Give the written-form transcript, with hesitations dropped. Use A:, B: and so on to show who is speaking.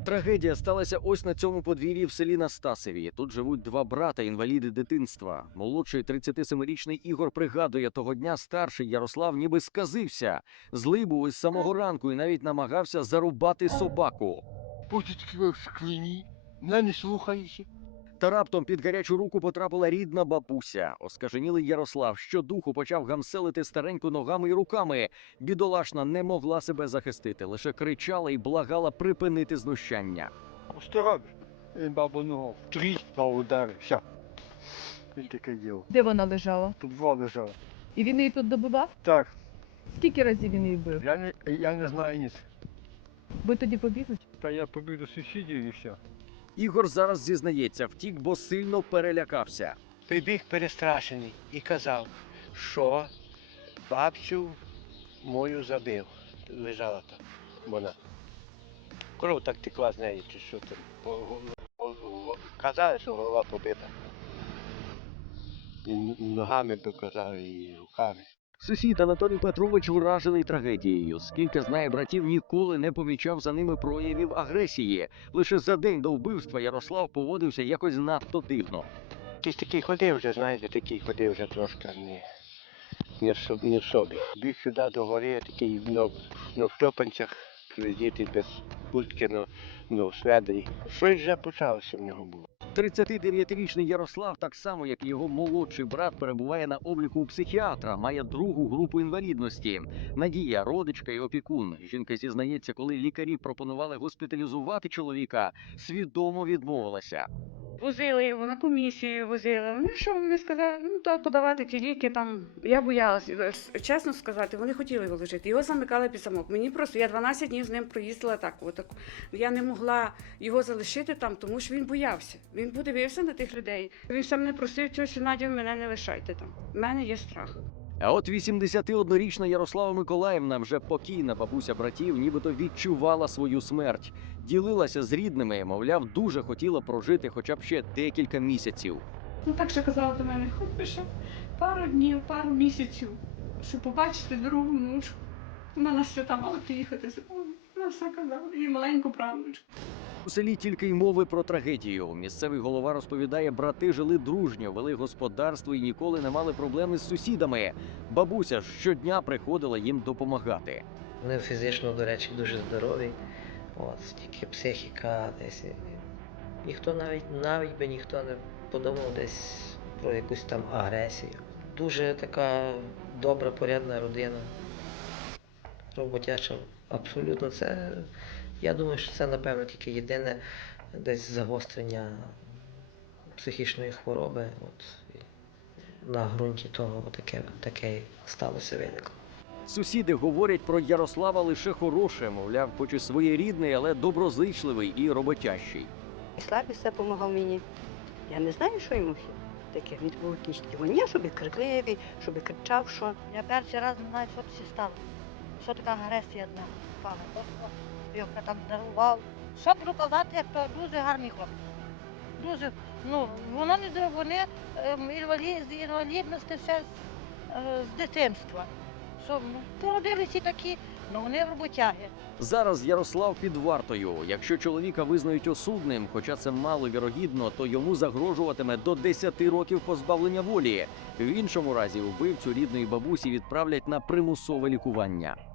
A: Трагедія сталася ось на цьому подвір'ї в селі Настасеві. Тут живуть два брата, інваліди дитинства. Молодший 37-річний Ігор пригадує, того дня старший Ярослав ніби сказився. Злий був із самого ранку і навіть намагався зарубати собаку.
B: Потічки в шкліні, мене не слухаєш.
A: Та раптом під гарячу руку потрапила рідна бабуся. Оскаженілий Ярослав щодуху почав гамселити стареньку ногами і руками. Бідолашна не могла себе захистити, лише кричала і благала припинити знущання.
B: Що ти робиш? Він бабу ногу втріс, два удари, все. Він таке діло.
C: Де вона лежала?
B: Тут два лежали.
C: І він її тут добивав?
B: Так,
C: Скільки разів він її бив?
B: я не знаю ніц.
C: Ви тоді побігли?
B: Та я побіг до сусідів і все.
A: Ігор зараз зізнається, втік, бо сильно перелякався.
D: Прибіг перестрашений і казав, що бабцю мою забив. Лежала там вона. Кров так текла з неї, чи що там. Казали, що голова побита. І ногами показав, і руками.
A: Сусід Анатолій Петрович вражений трагедією. Скільки знає братів, ніколи не помічав за ними проявів агресії. Лише за день до вбивства Ярослав поводився якось надто дивно.
D: Якийсь такий ходив вже, знаєте, такий ходив вже трошки не в собі. Біг сюди до гори, такий в шльопанцях, діти без куртки, в сведрі. Щось вже почалося в нього було.
A: 39-річний Ярослав, так само як і його молодший брат, перебуває на обліку у психіатра, має другу групу інвалідності. Надія, родичка і опікун. Жінка зізнається, коли лікарі пропонували госпіталізувати чоловіка, свідомо відмовилася.
E: Возили його на комісію, возили. Ну що, вони сказали, ну то подавати ті ліки там. Я боялася, чесно сказати, вони хотіли його лишити. Його замикали під замок. Мені просто, я 12 днів з ним проїздила так. Отак. Я не могла його залишити там, тому що він боявся. Він подивився на тих людей. Він сам не просив, що Надю, мене не лишайте там. У мене є страх.
A: А от 81-річна Ярослава Миколаївна, вже покійна бабуся братів, нібито відчувала свою смерть. Ділилася з рідними, мовляв, дуже хотіла прожити хоча б ще декілька місяців.
E: Ну так що казала до мене, хоч би ще пару днів, пару місяців, щоб побачити другу внучку. Вона на свята мала приїхати. Вона все казала, і маленьку правнучку.
A: У селі тільки й мови про трагедію. Місцевий голова розповідає, брати жили дружньо, вели господарство і ніколи не мали проблеми з сусідами. Бабуся щодня приходила їм допомагати.
F: Вони фізично, до речі, дуже здорові. Тільки психіка десь. Ніхто навіть би ніхто не подумав десь про якусь там агресію. Дуже така добра, порядна родина. Роботяча. Абсолютно це. Я думаю, що це, напевно, тільки єдине десь загострення психічної хвороби. На ґрунті того таке сталося, виникло.
A: Сусіди говорять про Ярослава лише хороше, мовляв, хоч і своєрідний, але доброзичливий і роботящий.
G: Славі все допомагав мені. Я не знаю, що йому таке. Він був якийсь тівоні, щоб крикливий, щоб кричав, що.
H: Я перший раз не знаю, що це стало. Що така агресія для пана. Його там дарував. Що буду казати, то дуже гарний хлопець. Дуже, вони з інвалідності все з дитинства. Що, породилися такі, вони роботяги.
A: Зараз Ярослав під вартою. Якщо чоловіка визнають осудним, хоча це мало вірогідно, то йому загрожуватиме до 10 років позбавлення волі. В іншому разі вбивцю рідної бабусі відправлять на примусове лікування.